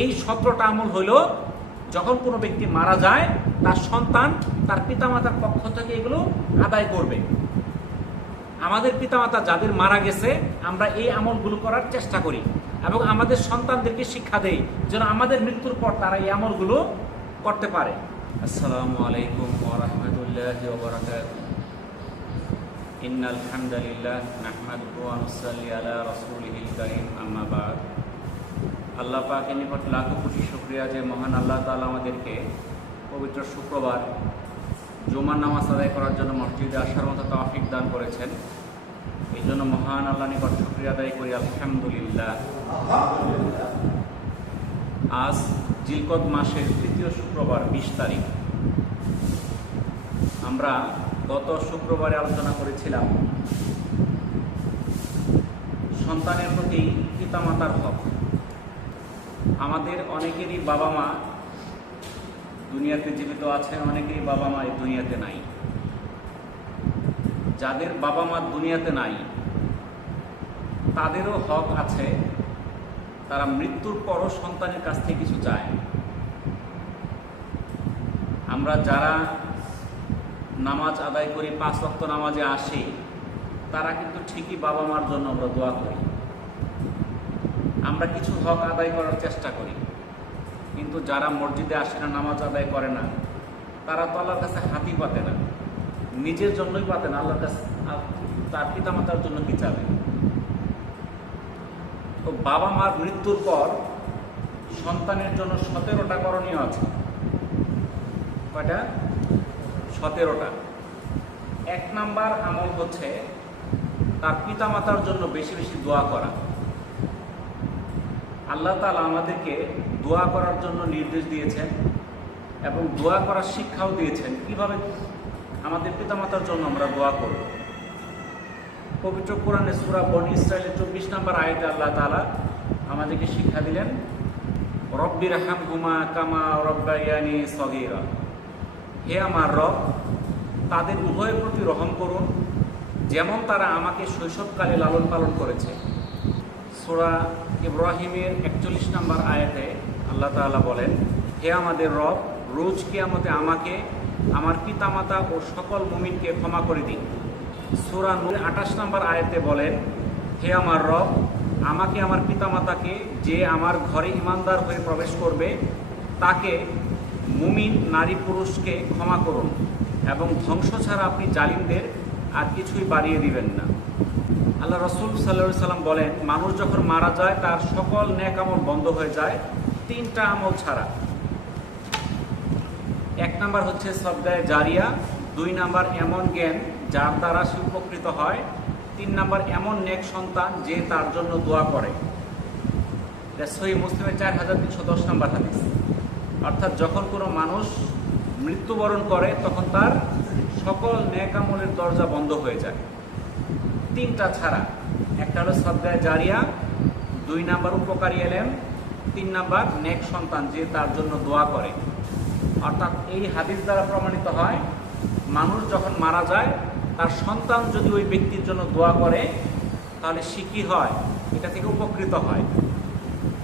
এই 17টা আমল হইল যখন কোনো ব্যক্তি মারা যায় তার সন্তান তার পিতামাতার পক্ষ থেকে এগুলো আদায় করবে। আমাদের পিতামাতা যাদের মারা গেছে আমরা এই আমলগুলো করার চেষ্টা করি এবং আমাদের সন্তানদেরকে শিক্ষা দেই যেন আমাদের মৃত্যুর পর তারা এই আমলগুলো করতে পারে। আসসালামু আলাইকুম ওয়া রাহমাতুল্লাহি ওয়া বারাকাতুহু। ইন্নাল হামদালিল্লাহ নাহমাদুহু ওয়া নুসাল্লি আলা রাসূলিহিল কারীম, আম্মা বা'দ। আল্লাহ পাকের নিকট লাখো কোটি শুকরিয়া যে মহান আল্লাহ তাআলা আমাদেরকে পবিত্র শুক্রবার জুমার নামাজ আদায় করার জন্য মসজিদে আসার মতো তৌফিক দান করেছেন। এই জন্য মহান আল্লাহ নিকট শুকরিয়া আদায় করি, আলহামদুলিল্লাহ। আজ জিলকদ মাসের তৃতীয় শুক্রবার 20 তারিখ। আমরা গত শুক্রবারে আলোচনা করেছিলাম সন্তানের প্রতি পিতামাতার হক। আমাদের অনেকেরই বাবা মা দুনিয়াতে জীবিত আছেন, অনেকেরই বাবা মা এই দুনিয়াতে নাই। যাদের বাবা মা দুনিয়াতে নাই তাদেরও হক আছে, তারা মৃত্যুর পরও সন্তানের কাছ থেকে কিছু চায়। আমরা যারা নামাজ আদায় করি, 5 ওয়াক্ত নামাজে আসি, তারা কিন্তু ঠিকই বাবা মার জন্য আমরা দোয়া করি, আমরা কিছু হক আদায় করার চেষ্টা করি। কিন্তু যারা মসজিদে আসে না, নামাজ আদায় করে না, তারা তো আল্লাহর কাছে হাতই পাতে না, নিজের জন্যই পাতে না, আল্লাহর কাছে তার পিতামাতার জন্য কি চাবে? তো বাবা মার মৃত্যুর পর সন্তানের জন্য 17টা করণীয় আছে। কয়টা? 17টা। 1 নাম্বার আমল হচ্ছে তার পিতামাতার জন্য বেশি বেশি দোয়া করা। আল্লাহ তাআলা আমাদেরকে দোয়া করার জন্য নির্দেশ দিয়েছেন এবং দোয়া করার শিক্ষাও দিয়েছেন, কিভাবে আমাদের পিতামাতার জন্য আমরা দোয়া করব। পবিত্র কোরআনে সূরা বনী ইসরাঈলের 24 নম্বর আয়াতে আল্লাহ তাআলা আমাদেরকে শিক্ষা দিলেন, রব্বিরহামহুমা কামা রব্বায়ানি সগীরা। হে আমার রব, তাদের উভয়ের প্রতি রহম করুন যেমন তারা আমাকে শৈশবকালে লালন পালন করেছে। সূরা ইব্রাহিমের 41 নম্বর আয়াতে আল্লাহ তাআলা বলেন, হে আমাদের রব, রোজ কিয়ামতে আমাকে, আমার পিতামাতা ও সকল মুমিনকে ক্ষমা করে দিন। সূরা নূর 28 নম্বর আয়াতে বলেন, হে আমার রব, আমাকে, আমার পিতামাতাকে, যে আমার ঘরে ঈমানদার হয়ে প্রবেশ করবে তাকে, মুমিন নারী পুরুষকে ক্ষমা করুন এবং ধ্বংস ছাড়া আপনি জালিমদের আর কিছুই বাড়িয়ে দিবেন না। আল্লাহ রাসূল সাল্লাল্লাহু আলাইহি সাল্লাম বলেন, মানুষ যখন মারা যায় তার সকল নেক আমল বন্ধ হয়ে যায় 3টা আমল ছাড়া। 1 নাম্বার হচ্ছে সদকায়ে জারিয়া, 2 নাম্বার এমন জ্ঞান যার দ্বারা সে উপকৃত হয়, 3 নাম্বার এমন নেক সন্তান যে তার জন্য দোয়া করে। এটা সহিহ মুসলিমের 4310 নম্বর হাদিস। অর্থাৎ যখন কোনো মানুষ মৃত্যুবরণ করে তখন তার সকল নেক আমলের দরজা বন্ধ হয়ে যায় 3টা ছাড়া। একটা হলো সদকায়ে জারিয়া, 2 নাম্বার উপকারী এলেম, 3 নাম্বার নেক সন্তান যে তার জন্য দোয়া করে। অর্থাৎ এই হাদিস দ্বারা প্রমাণিত হয় মানুষ যখন মারা যায় তার সন্তান যদি ওই ব্যক্তির জন্য দোয়া করে তাহলে সে কি হয়? এটা থেকে উপকৃত হয়।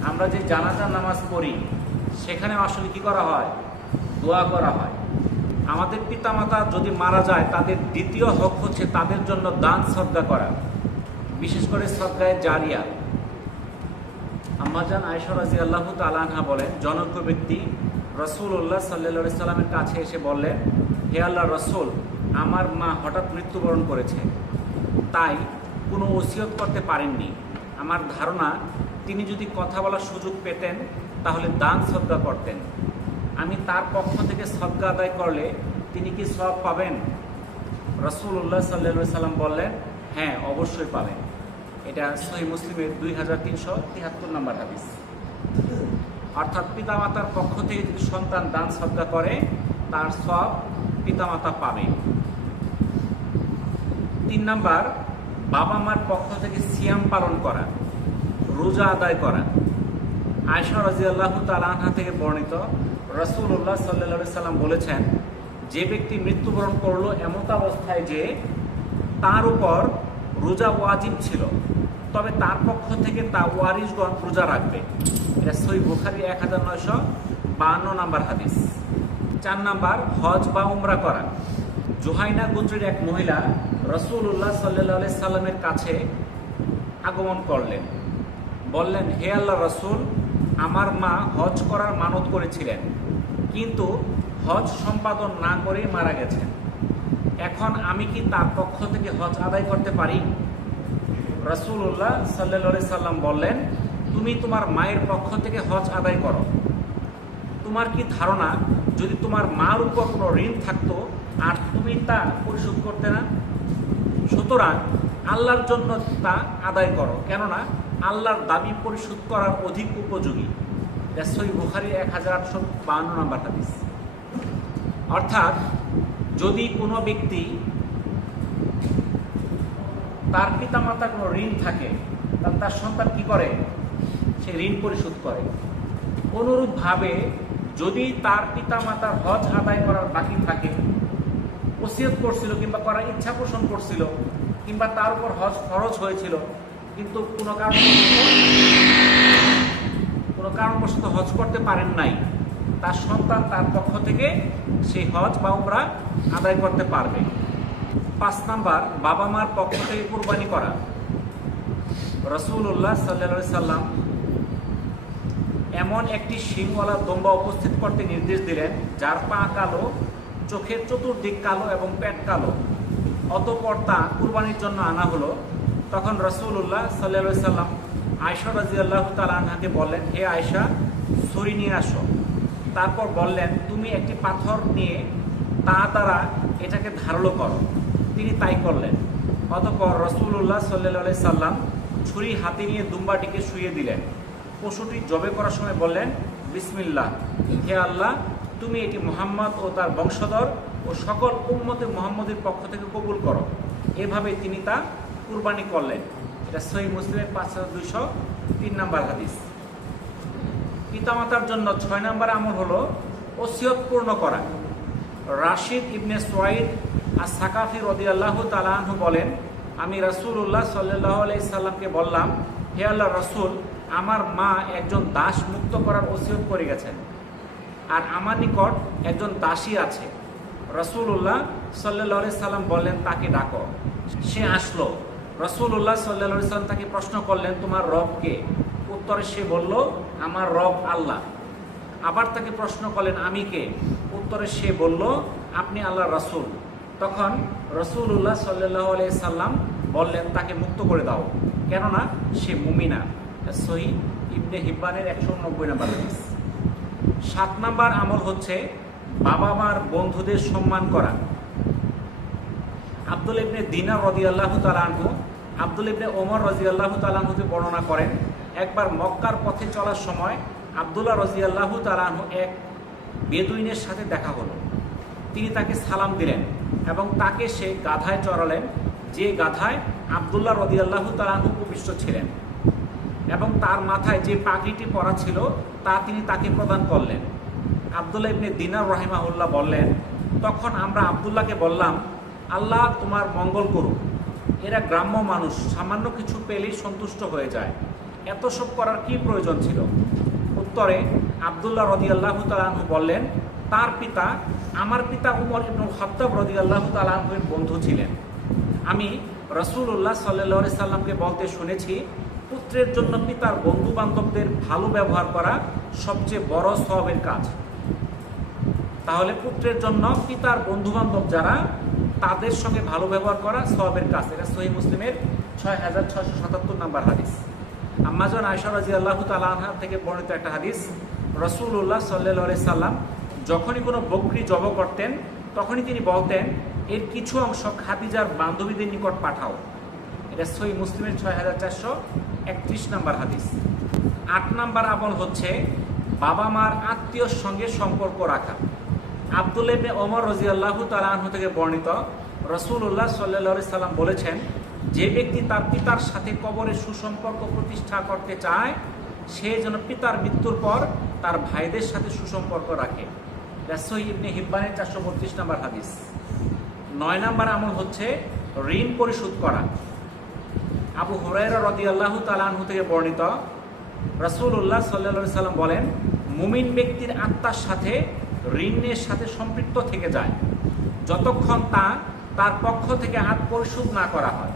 আমরা যে জানাজার নামাজ পড়ি সেখানে আসলে কি করা হয়? দোয়া করা হয়। আমাদের পিতামাতা যদি মারা যায় তাদের দ্বিতীয় হক হচ্ছে তাদের জন্য দান সদকা করা, বিশেষ করে সদকায়ে জারিয়া। আম্মাজান আয়েশা রাদিয়াল্লাহু তাআলা আনহা বলেন, জনৈক ব্যক্তি রাসূলুল্লাহ সাল্লাল্লাহু আলাইহি সাল্লামের কাছে এসে বললেন, হে আল্লাহর রাসূল, আমার মা হঠাৎ মৃত্যুবরণ করেছে, তাই কোনো ওসিয়ত করতে পারেননি। আমার ধারণা তিনি যদি কথা বলার সুযোগ পেতেন তাহলে দান সদকা করতেন। আমি তার পক্ষ থেকে সদকা আদায় করলে তিনি কি সওয়াব পাবেন? রাসূলুল্লাহ সাল্লাল্লাহু আলাইহি সাল্লাম বললেন, হ্যাঁ, অবশ্যই পাবেন। এটা সহিহ মুসলিমের 2373 নম্বর হাদিস। অর্থাৎ পিতামাতার পক্ষ থেকে যদি সন্তান দান সদকা করে তার সওয়াব পিতামাতা পাবে। 3 নাম্বার, বাবা মার পক্ষ থেকে সিয়াম পালন করা, রোজা আদায় করা। আয়েশা রাদিয়াল্লাহু তাআলা আনহা থেকে বর্ণিত, রাসূলুল্লাহ সাল্লাল্লাহু আলাইহি সাল্লাম বলেছেন, যে ব্যক্তি মৃত্যুবরণ করলো এমত অবস্থায় যে তার উপর রোজা ওয়াজিব ছিল, তবে তার পক্ষ থেকে তা ওয়ারিসগণ রোজা রাখবে। এটা সহিহ বুখারী 1952 নাম্বার হাদিস। 4 নাম্বার হজ বা উমরা করা। জুহাইনা গোত্রের এক মহিলা রাসূলুল্লাহ সাল্লাল্লাহু আলাইহি সাল্লামের কাছে আগমন করলেন, বললেন, হে আল্লাহর রাসূল, আমার মা হজ করার মানত করেছিলেন, কিন্তু হজ সম্পাদন না করেই মারা গেছেন। এখন আমি কি তার পক্ষ থেকে হজ আদায় করতে পারি? রাসূলুল্লাহ সাল্লাল্লাহু আলাইহি সাল্লাম বললেন, তুমি তোমার মায়ের পক্ষ থেকে হজ আদায় করো। তোমার কি ধারণা, যদি তোমার মার উপর কোনো ঋণ থাকতো আর তুমি তা পরিশোধ করতে না? সুতরাং আল্লাহর জন্য তা আদায় করো, কেননা আল্লাহর দাবি পরিশোধ করার অধিক উপযোগী। সহিহ বুখারী 1852 নম্বর হাদিস। অর্থাৎ যদি কোনো ব্যক্তি তার পিতামাতার কোনো ঋণ থাকে, তাহলে তার সন্তান কি করে? সে ঋণ পরিশোধ করে। অনুরূপভাবে যদি তার পিতামাতার হজ আদায় করার বাকি থাকে, ওসিয়ত করছিল কিংবা করার ইচ্ছা পোষণ করছিল, কিংবা তার উপর হজ ফরজ হয়েছিল, কিন্তু কোনো কারণবশত হজ করতে পারেন নাই, তার সন্তান তার পক্ষ থেকে সেই হজ বা উমরা আদায় করতে পারবে। 5 নাম্বার বাবা মার পক্ষ থেকে কুরবানি করা। রাসূলুল্লাহ সাল্লাল্লাহু আলাইহি সাল্লাম এমন একটি শিংওয়ালা দুম্বা উপস্থিত করতে নির্দেশ দিলেন, যার পা কালো, চোখের চতুর্দিক কালো এবং পেট কালো। অতঃপর তা কুরবানির জন্য আনা হলো। তখন রাসূলুল্লাহ সাল্লাল্লাহু আলাইহি সাল্লাম আয়েশা রাদিয়াল্লাহু তাআলা আনহাকে বললেন, হে আয়েশা, ছুরি নিয়ে আসো। তারপর বললেন, তুমি একটি পাথর নিয়ে তা দ্বারা এটাকে ধারালো করো। তিনি তাই করলেন। অতঃপর রাসূলুল্লাহ সাল্লাল্লাহু আলাইহি সাল্লাম ছুরি হাতে নিয়ে দুম্বাটিকে শুইয়ে দিলেন। পশুটি জবে করার সময় বললেন, বিসমিল্লাহ, হে আল্লাহ, তুমি এটি মুহাম্মদ ও তার বংশধর ও সকল উম্মতে মুহাম্মদের পক্ষ থেকে কবুল করো। এভাবে তিনি তা কুরবানি করলেন। এটা সহিহ মুসলিমের 5203 নাম্বার হাদিস। পিতামাতার জন্য 6 নাম্বার আমল হলো ওসিয়ত পূর্ণ করা। রাশিদ ইবনে সুয়াইদ আস-সাকাফি রাদিয়াল্লাহু তাআলা আনহু বলেন, আমি রাসূলুল্লাহ সাল্লাল্লাহু আলাইহি সাল্লামকে বললাম, হে আল্লাহর রাসূল, আমার মা একজন দাস মুক্ত করার ওসিয়ত করে গেছেন, আর আমার নিকট একজন দাসী আছে। রাসূলুল্লাহ সাল্লাল্লাহু আলাইহি সাল্লাম বললেন, তাকে ডাকো। সে আসলো। রাসূলুল্লাহ সাল্লাল্লাহু আলাইহি সাল্লাম তাকে প্রশ্ন করলেন, তোমার রব কে? উত্তরে সে বলল, আমার রব আল্লাহ। আবার তাকে প্রশ্ন করলেন, আমি কে? উত্তরে সে বলল, আপনি আল্লাহর রাসূল। তখন রাসূলুল্লাহ সাল্লাল্লাহু আলাইহি সাল্লাম বললেন, তাকে মুক্ত করে দাও, কেননা সে মুমিনা। সহিহ ইবনে হিব্বানের 190 নম্বর হাদিস। 7 নাম্বার আমল হচ্ছে বাবা মার বন্ধুদের সম্মান করা। আব্দুল ইবনে দিনার রাদিয়াল্লাহু তাআলা আনহু আব্দুল ইবনে ওমর রাদিয়াল্লাহু তাআলা আনহু বর্ণনা করেন, একবার মক্কার পথে চলার সময় আব্দুল্লাহ রাদিয়াল্লাহু তাআলা আনহু এক বেদুইনের সাথে দেখা হলো। তিনি তাকে সালাম দিলেন এবং তাকে সে গাধায় চড়ালেন, যে গাধায় আব্দুল্লাহ রাদিয়াল্লাহু তাআলা আনহু উপবিষ্ট ছিলেন, এবং তার মাথায় যে পাগড়িটি পরা ছিল তা তিনি তাকে প্রদান করলেন। আব্দুল্লাহ ইবনে দিনার রাহিমাহুল্লাহ বললেন, তখন আমরা আব্দুল্লাহকে বললাম, আল্লাহ তোমার মঙ্গল করুক। এরা গ্রাম্য মানুষ, সামান্য কিছু পেলেই সন্তুষ্ট হয়ে যায়, এত সব করার কি প্রয়োজন ছিল? উত্তরে আব্দুল্লাহ রাদিয়াল্লাহু তাআলা আনহু বললেন, তার পিতা আমার পিতা উমর ইবনুল খাত্তাব রাদিয়াল্লাহু তাআলা আনহুর বন্ধু ছিলেন। আমি রাসূলুল্লাহ সাল্লাল্লাহু আলাইহি সাল্লামকে বলতে শুনেছি, পুত্রের জন্য পিতার বন্ধু বান্ধবদের ভালো ব্যবহার করা সবচেয়ে বড় সওয়াবের কাজ। তাহলে পুত্রের জন্য পিতার বন্ধু বান্ধব যারা, তাদের সঙ্গে ভালো ব্যবহার করা সওয়াবের কাজ। এটা সহিহ মুসলিমের 6677 নাম্বার হাদিস। আম্মা জান আয়েশা রাদিয়াল্লাহু তাআলা আনহা থেকে বর্ণিত একটা হাদিস, রাসূলুল্লাহ সাল্লাল্লাহু আলাইহি সাল্লাম যখনই কোনো বকরি জব করতেন, তখনই তিনি বলতেন, এর কিছু অংশ খাদিজার বান্ধবীদের নিকট পাঠাও। এটা সহিহ মুসলিমের 6431 নাম্বার হাদিস। 8 নাম্বার আমল হচ্ছে বাবা মার আত্মীয়র সঙ্গে সম্পর্ক রাখা। আব্দুল্লাহ ইবনে ওমর রাদিয়াল্লাহু তাআলা আনহু থেকে বর্ণিত, রাসূলুল্লাহ সাল্লাল্লাহু আলাইহি সাল্লাম বলেছেন, যে ব্যক্তি তার পিতার সাথে কবরে সুসম্পর্ক প্রতিষ্ঠা করতে চায়, সে যেন পিতার মৃত্যুর পর তার ভাইদের সাথে সুসম্পর্ক রাখে। সহিহ ইবনে হিব্বানের 432 নাম্বার হাদিস। 9 নাম্বার আমল হচ্ছে ঋণ পরিশোধ করা। আবু হুরায়রা রাদিয়াল্লাহু তাআলা আনহু থেকে বর্ণিত, রাসূলুল্লাহ সাল্লাল্লাহু আলাইহি সাল্লাম বলেন, মুমিন ব্যক্তির আত্মার সাথে ঋণের সাথে সম্পৃক্ত থেকে যায় যতক্ষণ তার পক্ষ থেকে হাত পরিশোধ না করা হয়।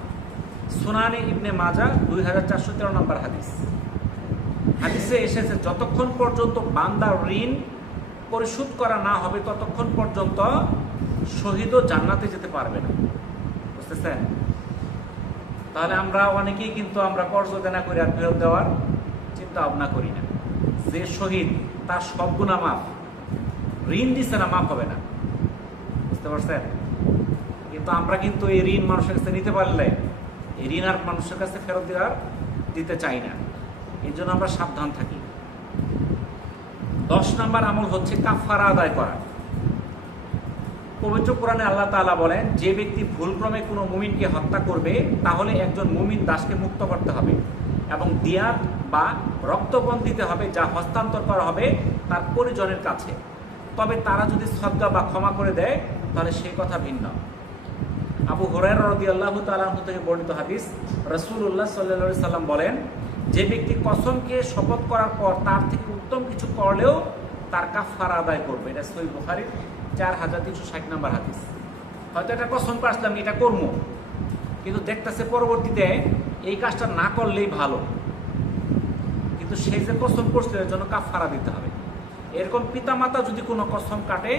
সুনানে ইবনে মাজাহ 2413 নম্বর হাদিস। হাদিসে এসেছে, যতক্ষণ পর্যন্ত বান্দার ঋণ পরিশোধ করা না হবে ততক্ষণ পর্যন্ত শহীদও জান্নাতে যেতে পারবে না। বুঝতেছেন? তাহলে আমরা অনেকেই কিন্তু আমরা কর্জ দেনা করে আর ফেরত দেওয়ার চিন্তা ভাবনা করি না। যে শহীদ তার সব গুনাহ মাফ, ঋণ দিছে না মাফ হবে না। বুঝতে পারছেন? কিন্তু আমরা কিন্তু এই ঋণ মানুষের কাছে নিতে পারলে এই ঋণ আর মানুষের কাছে ফেরত দিতে চাই না। এই জন্য আমরা সাবধান থাকি। 10 নম্বর আমল হচ্ছে কাফারা আদায় করা। পবিত্র কোরআনে আল্লাহ তাআলা বলেন, যে ব্যক্তি ভুলক্রমে কোনো মুমিনকে হত্যা করবে তাহলে একজন মুমিন দাসকে মুক্ত করতে হবে এবং দিয়াত বা রক্তপণ দিতে হবে, যা হস্তান্তর করা হবে তার পরিজনের কাছে। তবে তারা যদি সদকা বা ক্ষমা করে দেয় তাহলে সেই কথা ভিন্ন। আবু হুরায়রা রাদিয়াল্লাহু তাআলা আনহু থেকে বর্ণিত হাদিস, রাসূলুল্লাহ সাল্লাল্লাহু আলাইহি সাল্লাম বলেন, যে ব্যক্তি কসমকে শপথ করার পর তার থেকে উত্তম কিছু করলেও তার কাফারা আদায় করবে। এটা সহিহ বুখারীর 4360 নম্বর হাদিস। হয়তো এটা কসম করে আসলাম এটা করবো, কিন্তু দেখতেছে পরবর্তীতে এই কাজটা না করলেই ভালো, কিন্তু সেই যে কসম করছিল এর জন্য কাফারা দিতে হবে। এরকম পিতামাতা যদি কোনো কসম কাটে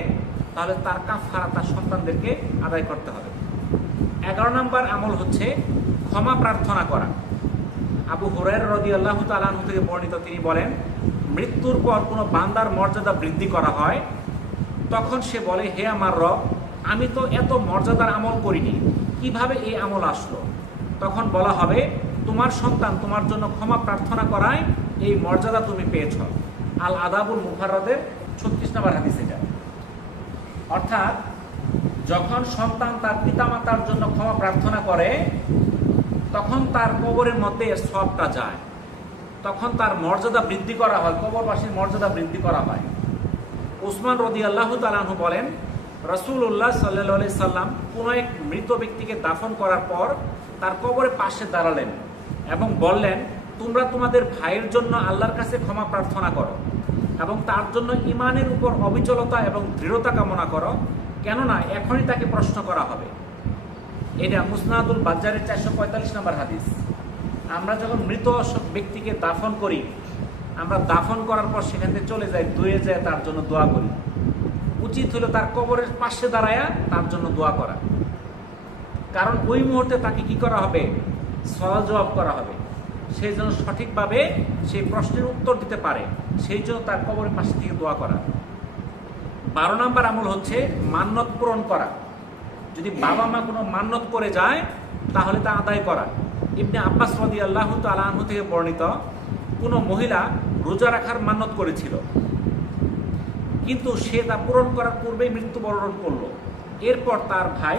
তাহলে তার কাফারা তার সন্তানদেরকে আদায় করতে হবে। 11 নম্বর আমল হচ্ছে ক্ষমা প্রার্থনা করা। আবু হুরায়রা রাদিয়াল্লাহু তাআলা আনহু থেকে বর্ণিত, তিনি বলেন, মৃত্যুর পর কোনো বান্দার মর্যাদা বৃদ্ধি করা হয় তখন সে বলে, হে আমার রব, আমি তো এত মর্যাদার আমল করিনি, কিভাবে এই আমল আসলো? তখন বলা হবে, তোমার সন্তান তোমার জন্য ক্ষমা প্রার্থনা করায় এই মর্যাদা তুমি পেয়েছ। আল আদাবুল মুফাররাদের 36 নম্বর হাদিস এটা। অর্থাৎ যখন সন্তান তার পিতামাতার জন্য ক্ষমা প্রার্থনা করে তখন তার কবরের মধ্যে এর সওয়াবটা যায়, তখন তার মর্যাদা বৃদ্ধি করা হয়, কবরবাসীর মর্যাদা বৃদ্ধি করা হয়। উসমান রাদিয়াল্লাহু তাআলা আনহু বলেন, রাসূলুল্লাহ সাল্লাল্লাহু আলাইহি সাল্লাম কোনো এক মৃত ব্যক্তিকে দাফন করার পর তার কবরের পাশে দাঁড়ালেন এবং বললেন, তোমরা তোমাদের ভাইয়ের জন্য আল্লাহর কাছে ক্ষমা প্রার্থনা করো এবং তার জন্য ঈমানের উপর অবিচলতা এবং দৃঢ়তা কামনা করো, কেননা এখনই তাকে প্রশ্ন করা হবে। এটা মুসনাদুল বাজ্জারের 445 নম্বর হাদিস। আমরা যখন মৃত ব্যক্তিকে দাফন করি, আমরা দাফন করার পর সেখান থেকে চলে যাই, দুয়ে যায় তার জন্য দোয়া করি। উচিত হলো তার কবরের পাশে দাঁড়ায়া তার জন্য দোয়া করা, কারণ ওই মুহূর্তে তাকে কি করা হবে? সওয়াল জবাব করা হবে। সেই জন্য সঠিকভাবে সেই প্রশ্নের উত্তর দিতে পারে, সেই জন্য তার কবরের পাশে থেকে দোয়া করা। 12 নম্বর আমল হচ্ছে মান্যত পূরণ করা। যদি বাবা মা কোনো মান্যত করে যায় তাহলে তা আদায় করা। ইবনে আব্বাস রাদিয়াল্লাহু তাআলা আনহু থেকে বর্ণিত, কোনো মহিলা রোজা রাখার মান্যত করেছিল, কিন্তু সে তা পূরণ করার পূর্বেই মৃত্যুবরণ করলো। এরপর তার ভাই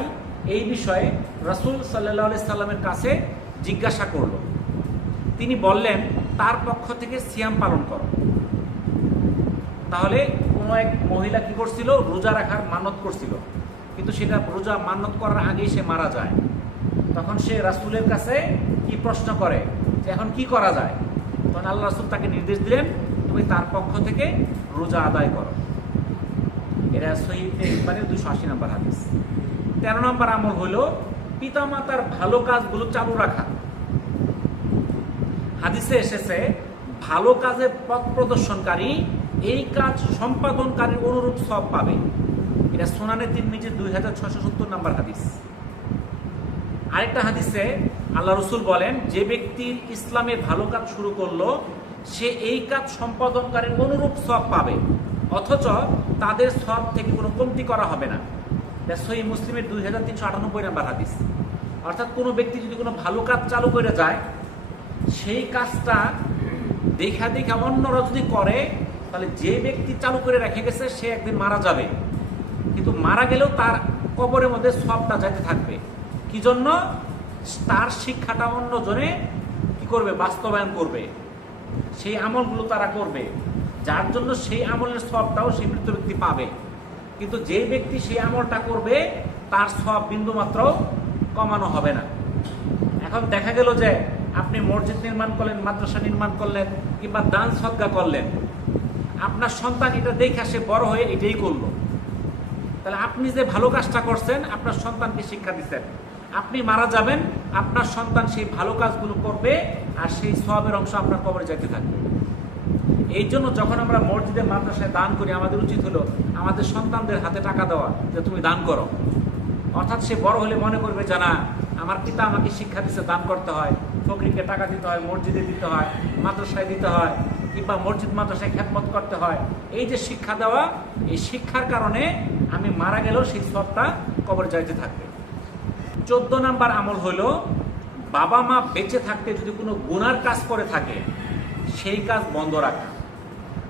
এই বিষয়ে রাসূল সাল্লাল্লাহু আলাইহি সাল্লামের কাছে জিজ্ঞাসা করলো। তিনি বললেন, তার পক্ষ থেকে সিয়াম পালন করো। তাহলে কোনো এক মহিলা কি করছিল? রোজা রাখার মান্যত করছিল, কিন্তু সেটা রোজা মান্যত করার আগেই সে মারা যায়। তখন সে রাসূলের কাছে কি প্রশ্ন করে যে এখন কি করা যায়? তখন আল্লাহ রাসূল তাকে নির্দেশ দিলেন, তুমি তার পক্ষ থেকে রোজা আদায় করো। এটা সহিহ ইবনে 280 নম্বর হাদিস। 13 নম্বর আমল হলো পিতামাতার ভালো কাজগুলো চালু রাখা। হাদিসে এসেছে, ভালো কাজের পথ প্রদর্শনকারী এই কাজ সম্পাদনকারীর অনুরূপ সওয়াব পাবে। এটা সুনানে তিরমিজি 2670 নম্বর হাদিস। আরেকটা হাদিসে আল্লাহ রাসূল বলেন, যে ব্যক্তি ইসলামে ভালো কাজ শুরু করলো সে এই কাজ সম্পাদনকারীর অনুরূপ সওয়াব পাবে, অথচ তাদের সওয়াব থেকে কোনো কমতি করা হবে না। এটা সহিহ মুসলিমের 2398 নম্বর হাদিস। অর্থাৎ কোনো ব্যক্তি যদি কোনো ভালো কাজ চালু করে যায়, সেই কাজটা দেখা অন্যরা যদি করে, তাহলে যে ব্যক্তি চালু করে রেখে গেছে সে একদিন মারা যাবে, কিন্তু মারা গেলেও তার কবরের মধ্যে সওয়াবটা যাইতে থাকবে। কি জন্য? তার শিক্ষাটা অন্যজনে কি করবে? বাস্তবায়ন করবে, সেই আমলগুলো তারা করবে, যার জন্য সেই আমলের সওয়াবটাও সেই মৃত ব্যক্তি পাবে। কিন্তু যে ব্যক্তি সেই আমলটা করবে তার সওয়াব বিন্দুমাত্র কমানো হবে না। এখন দেখা গেল যে আপনি মসজিদ নির্মাণ করলেন, মাদ্রাসা নির্মাণ করলেন, কিংবা দান সদকা করলেন, আপনার সন্তান এটা দেখে সে বড় হয়ে এটাই করলো, তাহলে আপনি যে ভালো কাজটা করছেন আপনার সন্তানকে শিক্ষা দিচ্ছেন, আপনি মারা যাবেন, আপনার সন্তান সেই ভালো কাজগুলো করবে আর সেই সওয়াবের অংশ আপনার কবরে যেতে থাকবে। এই জন্য যখন আমরা মসজিদে মাদ্রাসায় দান করি, আমাদের উচিত হলো আমাদের সন্তানদের হাতে টাকা দেওয়া, যে তুমি দান করো। অর্থাৎ সে বড় হলে মনে করবে যে না, আমার পিতা আমাকে শিক্ষা দিচ্ছে দান করতে হয়, ফকিরকে টাকা দিতে হয়, মসজিদে দিতে হয়, মাদ্রাসায় দিতে হয়, কিংবা মসজিদ মাদ্রাসায় খেদমত করতে হয়। এই যে শিক্ষা দেওয়া, এই শিক্ষার কারণে আমি মারা গেলেও সেই সবটা কবরে যাইতে থাকবে। 14 নাম্বার আমল হলো বাবা মা বেঁচে থাকতে যদি কোনো গুনার কাজ করে থাকে সেই কাজ বন্ধ রাখা।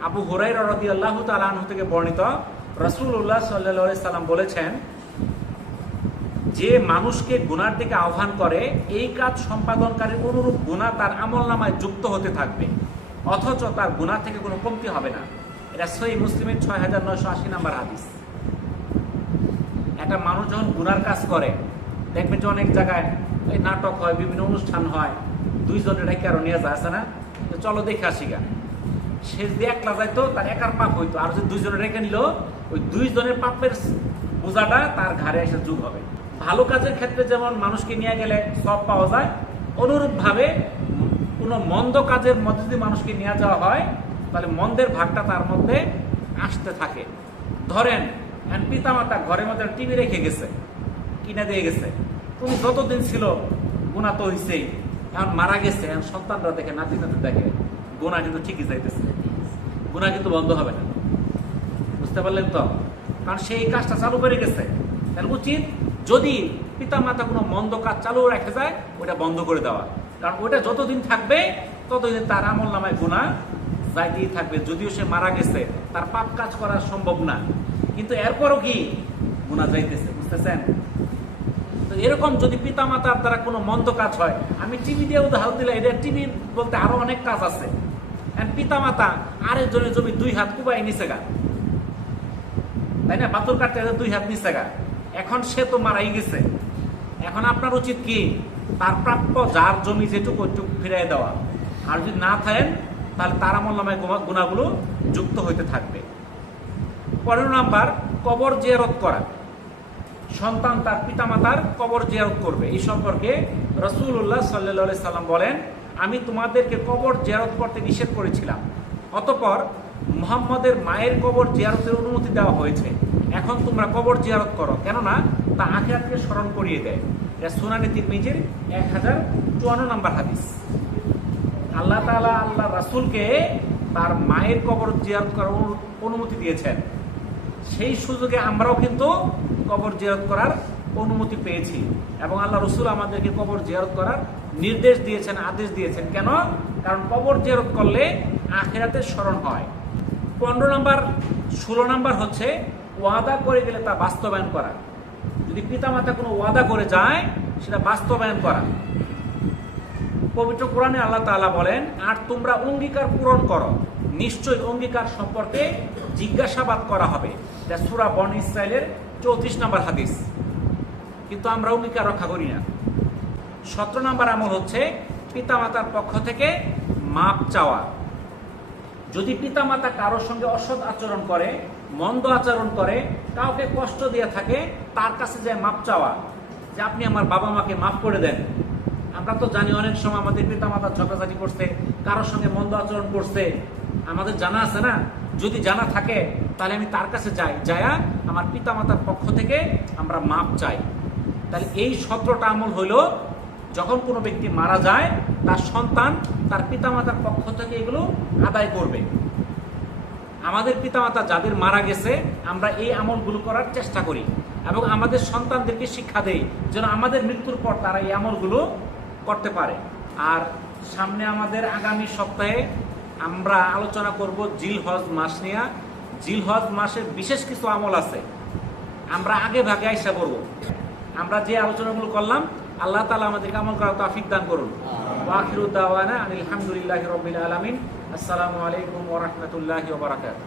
আবু হুরায়রা রাদিয়াল্লাহু তাআলা আনহু থেকে বর্ণিত, রাসূলুল্লাহ সাল্লাল্লাহু আলাইহি সাল্লাম বলেছেন, যে মানুষকে গুনার দিকে আহ্বান করে এই কাজ সম্পাদনকারীর অনুরূপ গুনাহ তার আমলনামায় যুক্ত হতে থাকবে, অথচ তার গুনাহ থেকে কোনো কমতি হবে না। এটা সহিহ মুসলিমের 6980 নাম্বার হাদিস। একটা মানুষ যখন গুনার কাজ করে, দেখবেন যে অনেক জায়গায় এই নাটক হয়, বিভিন্ন অনুষ্ঠান হয়, দুইজনের রেখে আরো নিয়ে যায়, আছে না, চলো দেখে আসি গা। সে যদি একলা যাইতো তার একার পাপ হইতো, আর যদি দুইজনের রেখে নিল ওই দুইজনের পাপের বোঝাটা তার ঘাড়ে এসে যোগ হবে। ভালো কাজের ক্ষেত্রে যেমন মানুষকে নিয়ে গেলে সব পাওয়া যায়, অনুরূপ ভাবে কোনো মন্দ কাজের মধ্যে যদি মানুষকে নিয়ে যাওয়া হয় তাহলে মন্দের ভাগটা তার মধ্যে আসতে থাকে। ধরেন পিতা মাতা ঘরের মধ্যে টিভি রেখে গেছে, কিনে দিয়ে গেছে, তুমি যতদিন ছিল গুনাহ তো হইছেই, এখন মারা গেছে, এখন সন্তানরা দেখে, নাতি নাতি দেখে, গুনাহ কিন্তু ঠিকই যাইতেছে, গুনাহ কিন্তু বন্ধ হবে না। বুঝতে পারলেন তো? কারণ সেই কাজটা চালু করে গেছে। তাহলে উচিত যদি পিতা মাতা কোনো মন্দ কাজ চালু রেখে যায় ওটা বন্ধ করে দেওয়া, কারণ ওটা যতদিন থাকবে ততদিন তার আমল নামায় গুনাহ যাইতেই থাকবে। যদিও সে মারা গেছে, তার পাপ কাজ করা সম্ভব না, কিন্তু এরপরও কি গুনাহ যাইতেছে। বুঝতেছেন? তো এরকম যদি পিতা মাতার দ্বারা কোনো মন্দ কাজ হয়, আমি টিভি দিয়ে উদাহরণ দিলে, এটা টিভি বলতে আরো অনেক কাজ আছে। পিতা মাতা আরেকজনের জমি 2 হাত কুবাই নিছে গা, তাই না, পাথর কাটতে 2 হাত নিছে গা, এখন সে তো মারাই গেছে। এখন আপনার উচিত কি, তার প্রাপ্য যার জমি যেটুকু ওইটুকু ফিরাই দেওয়া, আর যদি না থাকেন তাহলে তার আমল নামায় গুনাহগুলো যুক্ত হইতে থাকবে। 15 নাম্বার, কবর জিয়ারত করা। সন্তান তার পিতামাতার কবর জিয়ারত করবে। এই সম্পর্কে রাসূলুল্লাহ সাল্লাল্লাহু আলাইহি সাল্লাম বলেন, আমি তোমাদেরকে কবর জিয়ারত করতে নিষেধ করেছিলাম, অতঃপর মুহাম্মদের মায়ের কবর জিয়ারতের অনুমতি দেওয়া হয়েছে, এখন তোমরা কবর জিয়ারত করো, কেননা তা আখিরাতকে স্মরণ করিয়ে দেয়। এটা সুনানে তিরমিজির 1054 নাম্বার হাদিস। আল্লাহ তাআলা আল্লাহ রাসূলকে তার মায়ের কবর জিয়ারত করার অনুমতি দিয়েছেন, সেই সুযোগে আমরাও কিন্তু কবর জিয়ারত করার অনুমতি পেয়েছি, এবং আল্লাহ রাসূল আমাদেরকে কবর জিয়ারত করার নির্দেশ দিয়েছেন, আদেশ দিয়েছেন। কেন? কারণ কবর জিয়ারত করলে আখিরাতের স্মরণ হয়। 15 নাম্বার 16 নাম্বার হচ্ছে ওয়াদা করে গেলে তা বাস্তবায়ন করা। যদি পিতামাতা কোনো ওয়াদা করে যায় সেটা বাস্তবায়ন করা। পবিত্র কোরআনে আল্লাহ তাআলা বলেন, আর তোমরা অঙ্গীকার পূরণ করো, নিশ্চয়ই অঙ্গীকার সম্পর্কে জিজ্ঞাসাবাদ করা হবে। এটা সূরা বনী ইসরাঈলের 34 নাম্বার হাদিস। কিন্তু আমরা অঙ্গীকার রক্ষা করি না। 17 নাম্বার আমল হচ্ছে পিতামাতার পক্ষ থেকে মাপ চাওয়া। যদি পিতামাতা কারোর সঙ্গে অসৎ আচরণ করে, মন্দ আচরণ করে, কাউকে কষ্ট দিয়ে থাকে, তার কাছে যায় মাপ চাওয়া, যে আপনি আমার বাবা মাকে মাফ করে দেন। আমরা তো জানি অনেক সময় আমাদের পিতামাতা ঝগড়াঝাটি করছে, কারোর সঙ্গে মন্দ আচরণ করছে, আমাদের জানা আছে না? যদি জানা থাকে তাহলে আমি তার কাছে যাই, যায়া আমার পিতামাতার পক্ষ থেকে আমরা মাপ চাই। তাহলে এই 17টা আমল হইল, যখন কোনো ব্যক্তি মারা যায় তার সন্তান তার পিতামাতার পক্ষ থেকে এগুলো আদায় করবে। আমাদের পিতামাতা যাদের মারা গেছে আমরা এই আমলগুলো করার চেষ্টা করি এবং আমাদের সন্তানদেরকে শিক্ষা দেই যেন আমাদের মৃত্যুর পর তারা এই আমলগুলো করতে পারে। আর সামনে আমাদের আগামী সপ্তাহে আমরা আলোচনা করব জিলহজ মাস নিয়ে। জিলহজ মাসের বিশেষ কিছু আমল আছে, আমরা আগে ভাগে আইসা করব। আমরা যে আলোচনাগুলো করলাম আল্লাহ তাআলা আমাদেরকে আমল করার তৌফিক দান করুন। ওয়া আখিরু দাওয়ানা আলহামদুলিল্লাহি রাব্বিল আলামিন। আসসালামু আলাইকুম ওয়া রাহমাতুল্লাহি ওয়া বারাকাতুহু।